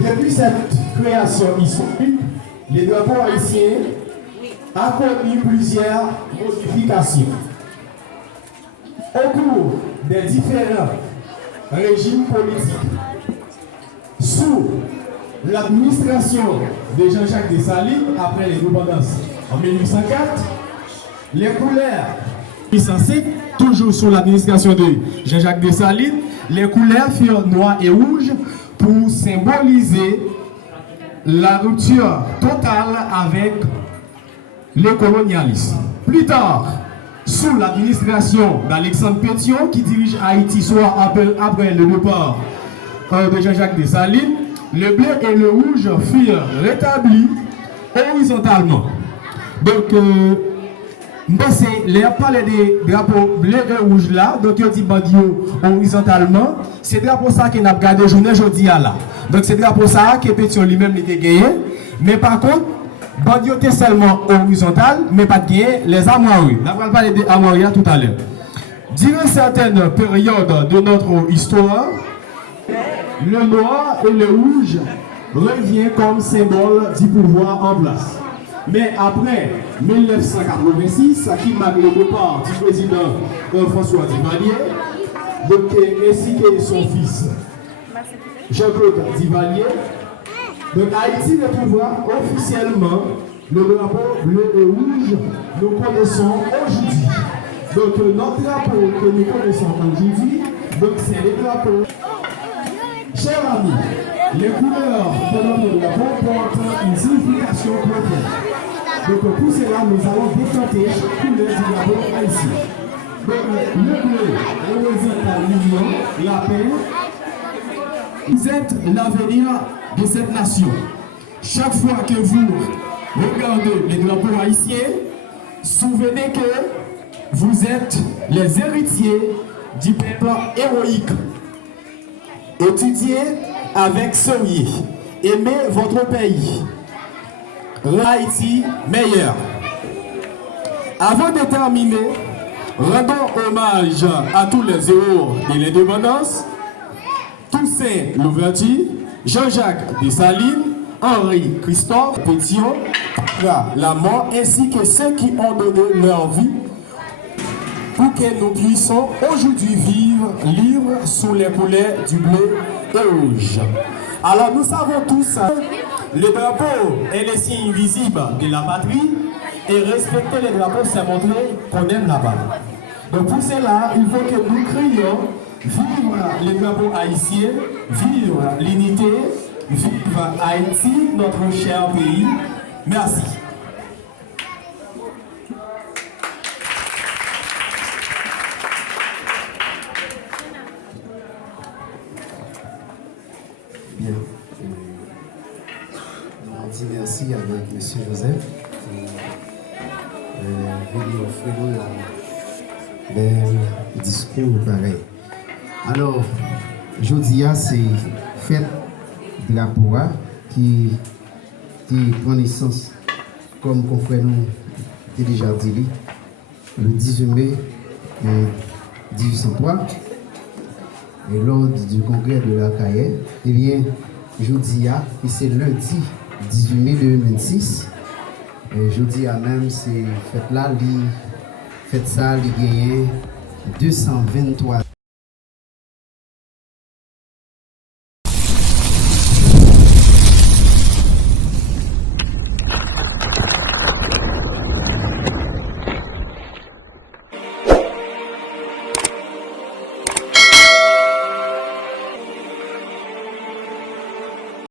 Depuis cette création historique, les drapeaux haïtiens a connu plusieurs modifications. Au cours des différents régimes politiques, sous l'administration de Jean-Jacques Dessalines après l'indépendance en 1804, les couleurs 1805, toujours sous l'administration de Jean-Jacques Dessalines, les couleurs furent noires et rouges pour symboliser la rupture totale avec le colonialisme. Plus tard, sous l'administration d'Alexandre Pétion, qui dirige Haïti soit après le départ de Jean-Jacques Dessalines, le bleu et le rouge furent rétablis horizontalement. Donc, les parler des drapeaux bleu et rouge là, donc il dit bandio horizontalement, c'est drapeau ça qui n'a pas gardé journée jeudi là. Donc c'est drapeau ça que Pétion lui-même était gagné, mais par contre, bandio était seulement horizontal, mais pas de gagné les armoiries. On va parler des armoiries tout à l'heure. Durant certaines périodes de notre histoire, le noir et le rouge reviennent comme symbole du pouvoir en place. Mais après 1986, qui marque le départ du président François Duvalier, ainsi que son fils Jean-Claude Duvalier, donc Haïti retrouva officiellement le drapeau bleu et rouge nous connaissons aujourd'hui. Donc notre drapeau que nous connaissons aujourd'hui, donc c'est le drapeau. Chers amis, Les couleurs de notre drapeau portent une signification propre. Donc pour cela, nous allons décanter chaque couleur du drapeau haïtien. Donc le bleu représente l'union, la paix. Vous êtes l'avenir de cette nation. Chaque fois que vous regardez les drapeaux haïtiens, souvenez que vous êtes les héritiers du peuple héroïque. Étudiez avec sérieux. Aimez votre pays. Haïti meilleur. Avant de terminer, rendons hommage à tous les héros de l'indépendance, Toussaint Louverture, Jean-Jacques Dessalines, Henri Christophe Pétion, la mort, ainsi que ceux qui ont donné leur vie pour que nous puissions aujourd'hui vivre libres sous les couleurs du bleu et rouge. Alors nous savons tous, le drapeau est le signe visible de la patrie et respecter le drapeau, c'est montrer qu'on aime la patrie. Donc pour cela, il faut que nous crions vive le drapeau haïtien, vive l'unité, vive Haïti, notre cher pays. Merci. Bien. On dit merci avec M. Joseph qui venu offrir un bel discours pareil. Alors, aujourd'hui, c'est fête de la Poa qui prend naissance, comme confrère nous déjà dit, le 18 mai 1803. Et lors du congrès de la Caille, eh bien, jeudi, c'est lundi 18 mai 2026. Et jeudi, même, c'est fête là, fête ça, il y a 223.